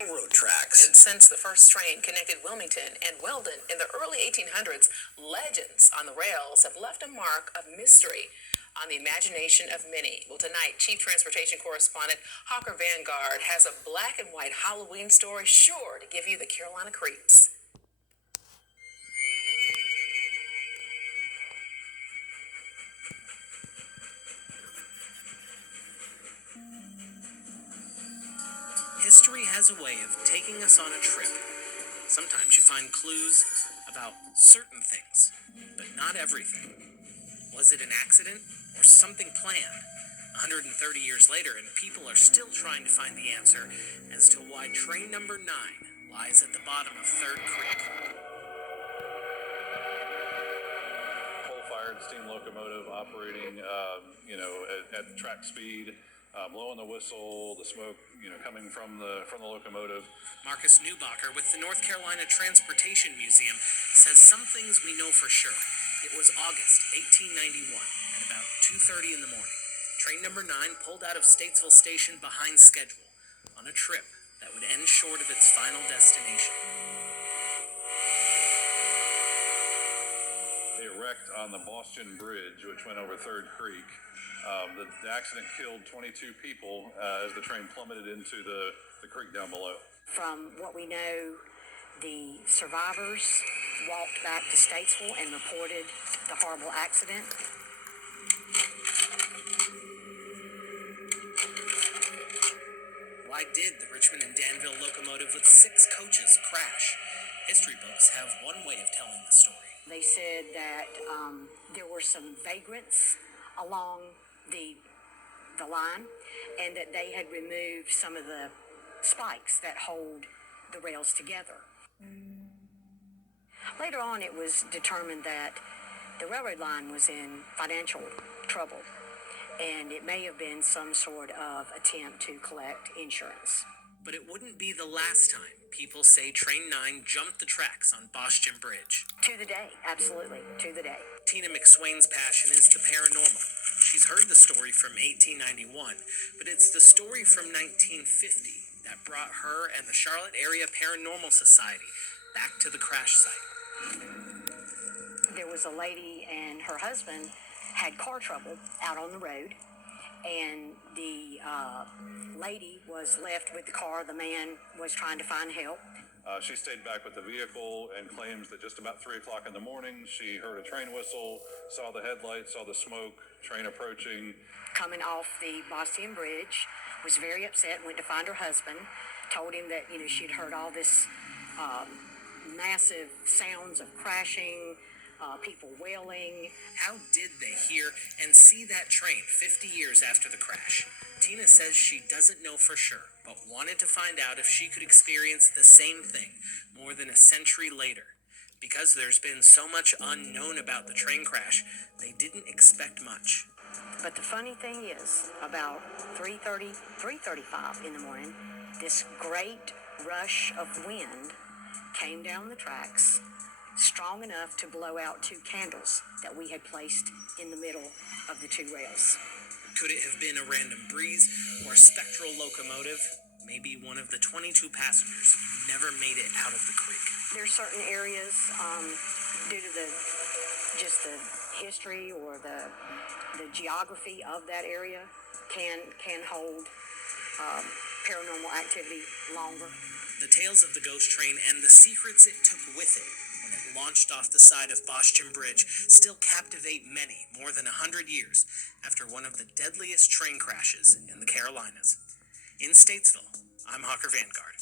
railroad tracks. And since the first train connected Wilmington and Weldon in the early 1800s, legends on the rails have left a mark of mystery on the imagination of many. Well, tonight, Chief Transportation Correspondent Hawker Vanguard has a black and white Halloween story sure to give you the Carolina creeps. History has a way of taking us on a trip. Sometimes you find clues about certain things, but not everything. Was it an accident or something planned? 130 years later, and people are still trying to find the answer as to why train number 9 lies at the bottom of Third Creek. Coal-fired steam locomotive operating, at track speed, blowing the whistle, the smoke, coming from the locomotive. Marcus Newbacher with the North Carolina Transportation Museum says some things we know for sure. It was August 1891 at about 2:30 in the morning. Train number 9 pulled out of Statesville Station behind schedule on a trip that would end short of its final destination. They wrecked on the Boston Bridge, which went over Third Creek. The accident killed 22 people as the train plummeted into the creek down below. From what we know, the survivors walked back to Statesville and reported the horrible accident. Why did the Richmond and Danville locomotive with 6 coaches crash? History books have one way of telling the story. They said that there were some vagrants along the line, and that they had removed some of the spikes that hold the rails together. Later on, it was determined that the railroad line was in financial trouble, and it may have been some sort of attempt to collect insurance. But it wouldn't be the last time people say Train 9 jumped the tracks on Boston Bridge. To the day, absolutely, to the day. Tina McSwain's passion is the paranormal. She's heard the story from 1891, but it's the story from 1950 that brought her and the Charlotte Area Paranormal Society back to the crash site. There was a lady and her husband had car trouble out on the road, and the lady was left with the car. The man was trying to find help. She stayed back with the vehicle and claims that just about 3 o'clock in the morning, she heard a train whistle, saw the headlights, saw the smoke, train approaching. Coming off the Boston Bridge, was very upset, went to find her husband, told him that, she'd heard all this massive sounds of crashing, people wailing. How did they hear and see that train 50 years after the crash? Tina says she doesn't know for sure, but wanted to find out if she could experience the same thing more than a century later. Because there's been so much unknown about the train crash, they didn't expect much. But the funny thing is, about 3:35 in the morning, this great rush of wind came down the tracks, strong enough to blow out 2 candles that we had placed in the middle of the 2 rails. Could it have been a random breeze or a spectral locomotive? Maybe one of the 22 passengers never made it out of the creek. There are certain areas, due to the history or the geography of that area, can hold paranormal activity longer. The tales of the ghost train and the secrets it took with it when it launched off the side of Boston Bridge still captivate many more than 100 years after one of the deadliest train crashes in the Carolinas. In Statesville, I'm Hawker Vanguard.